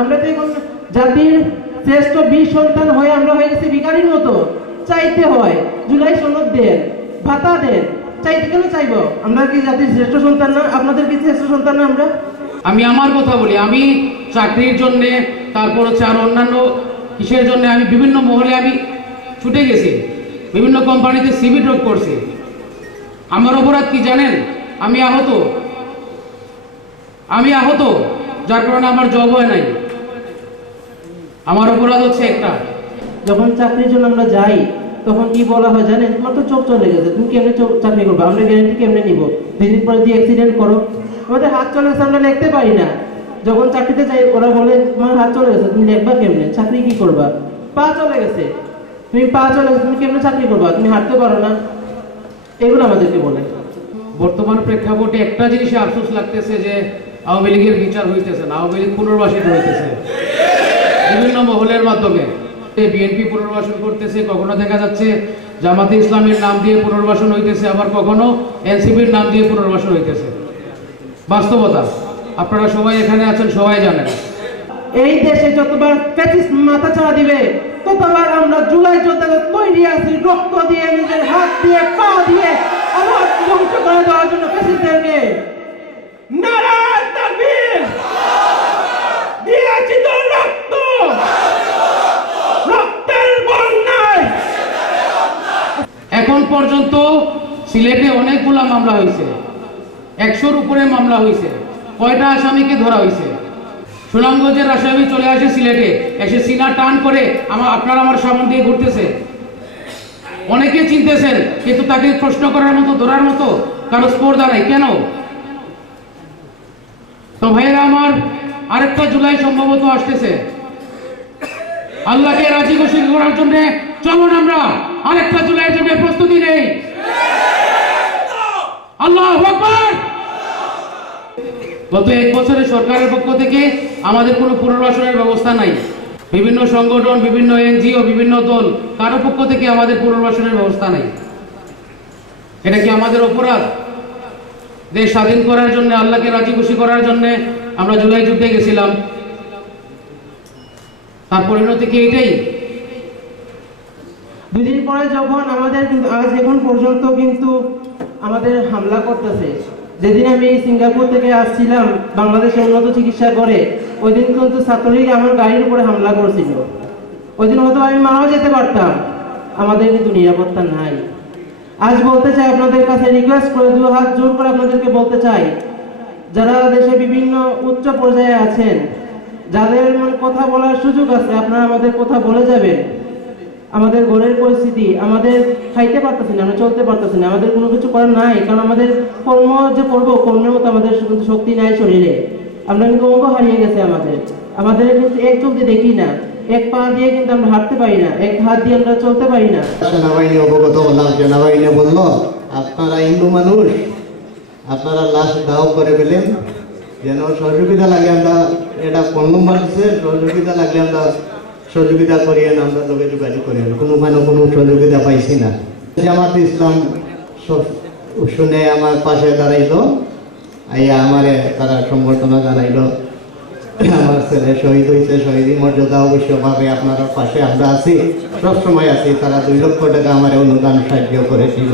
আমরা তো এখন জাতির শ্রেষ্ঠ বীর সন্তান হয়ে আমরা হয়ে গেছি ভিখারির মতো। চাইতে হয় জুলাই সনদ দেন, ভাতা দেন, চাইতে কেন চাইবো? আমরা কি জাতির শ্রেষ্ঠ সন্তান না? আপনাদের কি শ্রেষ্ঠ সন্তান না আমরা? আমি আমার কথা বলি, আমি চাকরির জন্য, তারপর হচ্ছে আর অন্যান্য কিসের জন্য আমি বিভিন্ন মহলে আমি ছুটে গেছি, বিভিন্ন কোম্পানিতে সিভি ড্রপ করছি। আমার অপরাধ কি জানেন? আমি আহত, যার কারণে আমার জব হয় নাই। আমার অপরাধ হচ্ছে একটা। যখন চাকরির জন্য আমরা যাই তখন কি বলা হয় জানেন? তোমার তো চোখ চলে গেছে, তুমি কেমনে চাকরি করবে? আমরা গ্যারান্টি কেমনে নিব? 2 দিন পরে যদি অ্যাক্সিডেন্ট করো, আমাদের হাত চলে গেছে, আমরা লিখতে পারি না। যখন চাকরিতে যাই ওরা বলে তোমার হাত চলে গেছে, তুমি লিখবা কেমনে? চাকরি কি করবা? পা চলে গেছে, তুমি কেমনে চাকরি করবা? তুমি হাঁটতে পারো না। এগুলো আমাদেরকে বলে। বর্তমান প্রেক্ষাপটে একটা জিনিসে আফসোস লাগতেছে যে আওয়ামী লীগের বিচার হইতেছে না, আওয়ামী লীগ পুনর্বাসিত হইতেছে বিভিন্ন মহলের মাধ্যমে। বিএনপি পুনর্বাসন করতেছে, কখনো দেখা যাচ্ছে জামাতে ইসলামের নাম দিয়ে পুনর্বাসন হইতেছে, আবার কখনো এনসিপির নাম দিয়ে পুনর্বাসন হইতেছে। বাস্তবতা আপনারা সবাই এখানে আছেন, সবাই জানেন। এই দেশে যতবার ফ্যাসিস্ট মাথা চাড়া দিবে ততবার আমরা জুলাই যোদ্ধাদের তৈরি আছি, রক্ত দিয়ে, নিজের হাত দিয়ে, পা দিয়ে আবার ধ্বংস করে দেওয়ার জন্য ফ্যাসিস্টদেরকে। নারায়ে তাকবীর! দিয়েছি তো রক্ত, রক্তের বন্যায়। এখন পর্যন্ত সিলেটে অনেকগুলা মামলা হয়েছে, 100-র উপরে মামলা হয়েছে। কয়টা আসামিকে ধরা হয়েছে? সুনামগঞ্জের আসামি চলে আসে সিলেটে, এসে সিনা টান করে আপনারা আমার সামনে দিয়ে ঘুরতেছে। অনেকে চিনতেছেন, কিন্তু তাকে প্রশ্ন করার মতো, ধরার মতো কারো স্পর্ধা নাই। কেন? তো ভাইয়েরা আমার, আরেকটা জুলাই সম্ভবত আসতেছে। আল্লাহকে রাজি খুশি করার জন্য চলুন আমরা আরেকটা জুলাইয়ের জন্য প্রস্তুতি নেই। আল্লাহু আকবার। গত 1 বছরে সরকারের পক্ষ থেকে আমাদের কোনো পুনর্বাসনের ব্যবস্থা নাই। বিভিন্ন সংগঠন, বিভিন্ন এনজিও, বিভিন্ন দল, কারো পক্ষ থেকে আমাদের পুনর্বাসনের ব্যবস্থা নাই। এটা কি আমাদের অপরাধ? দেশ স্বাধীন করার জন্য, আল্লাহকে রাজি খুশি করার জন্য আমরা জুলাই যুদ্ধে গেছিলাম, তার পরিণতি কি এটাই? 2 দিন পরে যখন আমাদের কিন্তু আজ এখন পর্যন্ত কিন্তু আমাদের হামলা করতেছে। যেদিন আমি সিঙ্গাপুর থেকে আসছিলাম বাংলাদেশে উন্নত চিকিৎসা করে, ওই দিন কিন্তু ছাত্রলীগ আমার গাড়ির উপরে হামলা করছিল। ওই দিন হয়তো আমি মারাও যেতে পারতাম। আমাদের কিন্তু নিরাপত্তা নাই। আজ বলতে চাই আপনাদের কাছে, রিকোয়েস্ট করে 2 হাত জোর করে আপনাদেরকে বলতে চাই, যারা দেশে বিভিন্ন উচ্চ পর্যায়ে আছেন, যাদের কথা বলার সুযোগ আছে, আপনারা আমাদের কথা বলে যাবেন। আমাদের ঘরের পরিস্থিতি, আমাদের খাইতে পারতেছি না, আমরা চলতে পারতেছি না, আমাদের কোনো কিছু করার নাই। কারণ আমাদের কর্ম যে করবো, কর্মের মতো আমাদের শক্তি নাই শরীরে। আমরা কিন্তু অঙ্গ হারিয়ে গেছে আমাদের কিন্তু এক চলতে দেখি না, এক পা দিয়ে কিন্তু আমরা হাঁটতে পারি না, এক হাত দিয়ে আমরা চলতে পারি না। সেনাবাহিনী অবগত হলাম, সেনাবাহিনী বলল আপনারা হিন্দু মানুষ, আপনারা লাশ দাও করে পেলেন, যেন সহযোগিতা লাগে আমরা, এটা 1 নম্বর দিচ্ছে, সহযোগিতা লাগলে আমরা সহযোগিতা করিয়ে না, আমরা লোকে যোগাযোগ করি। কোনো সহযোগিতা পাইছি না। জামাতে ইসলাম সব শুনে আমার পাশে দাঁড়াইলো, আইয়া আমারে তারা সংবর্ধনা জানাইলো। আমার ছেলে শহীদ হয়েছে, শহীদ মর্যাদা অবশ্য ভাবে আপনার পাশে আমরা আছি, সবসময় আছি। তারা 2 লক্ষ টাকা আমার অনুদান সাহায্য করেছিল।